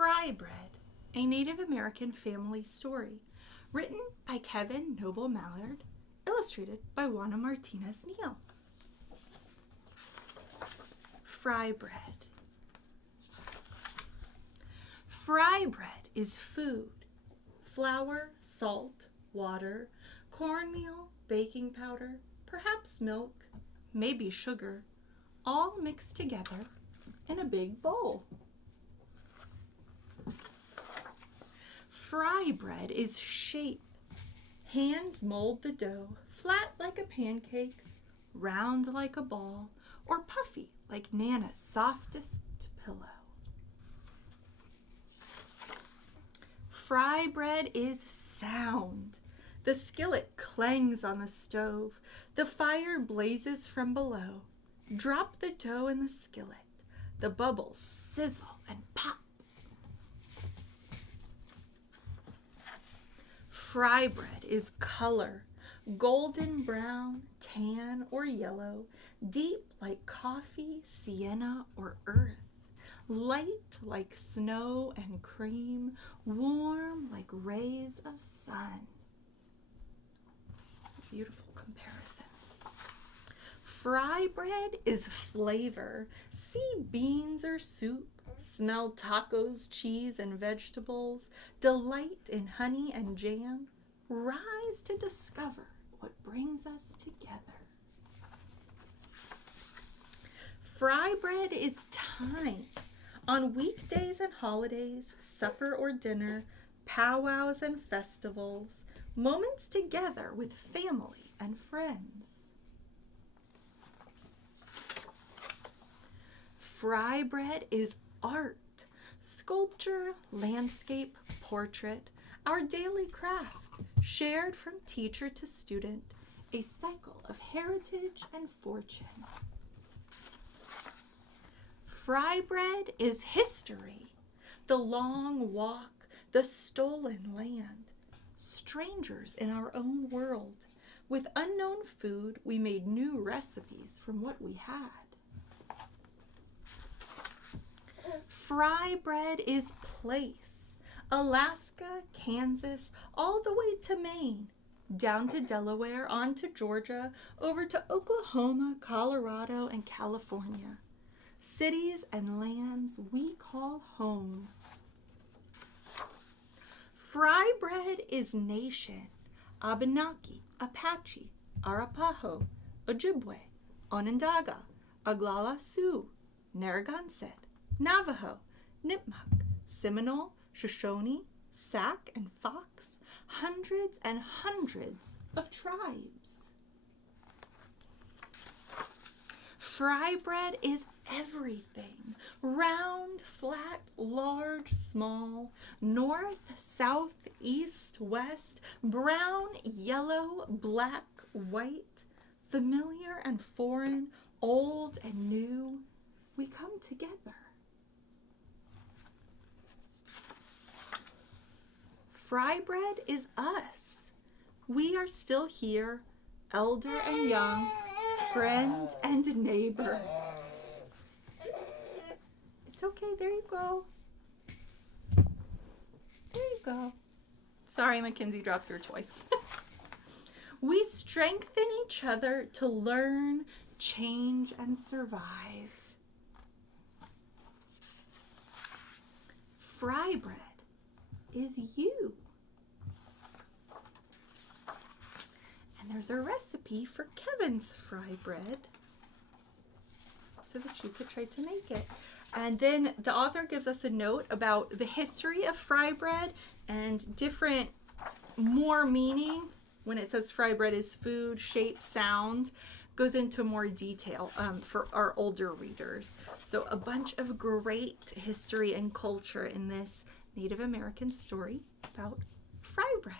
Fry Bread, a Native American family story, written by Kevin Noble Maillard, illustrated by Juana Martinez Neal. Fry bread. Fry bread is food. Flour, salt, water, cornmeal, baking powder, perhaps milk, maybe sugar, all mixed together in a big bowl. Fry bread is shape. Hands mold the dough, flat like a pancake, round like a ball, or puffy like Nana's softest pillow. Fry bread is sound. The skillet clangs on the stove. The fire blazes from below. Drop the dough in the skillet. The bubbles sizzle and pop. Fry bread is color. Golden brown, tan, or yellow. Deep like coffee, sienna, or earth. Light like snow and cream. Warm like rays of sun. Beautiful comparisons. Fry bread is flavor. See beans or soup. Smell tacos, cheese, and vegetables. Delight in honey and jam. Rise to discover what brings us together. Fry bread is time. On weekdays and holidays, supper or dinner, powwows and festivals, moments together with family and friends. Fry bread is art. Sculpture, landscape, portrait, our daily craft, shared from teacher to student, a cycle of heritage and fortune. Fry bread is history, the long walk, the stolen land, strangers in our own world. With unknown food, we made new recipes from what we had. Fry bread is place. Alaska, Kansas, all the way to Maine, down to Delaware, on to Georgia, over to Oklahoma, Colorado, and California. Cities and lands we call home. Fry bread is nation. Abenaki, Apache, Arapaho, Ojibwe, Onondaga, Oglala Sioux, Narragansett, Navajo, Nipmuc, Seminole, Shoshone, Sac, and Fox, hundreds and hundreds of tribes. Fry bread is everything. Round, flat, large, small, north, south, east, west, brown, yellow, black, white, familiar and foreign, old and new, we come together. Fry bread is us. We are still here, elder and young, friend and neighbor. It's okay, there you go. There you go. Sorry, Mackenzie dropped her toy. We strengthen each other to learn, change, and survive. Fry bread is you. And there's a recipe for Kevin's fry bread so that you could try to make it. And then the author gives us a note about the history of fry bread and different more meaning. When it says fry bread is food, shape, sound, goes into more detail for our older readers. So a bunch of great history and culture in this Native American story about fry bread.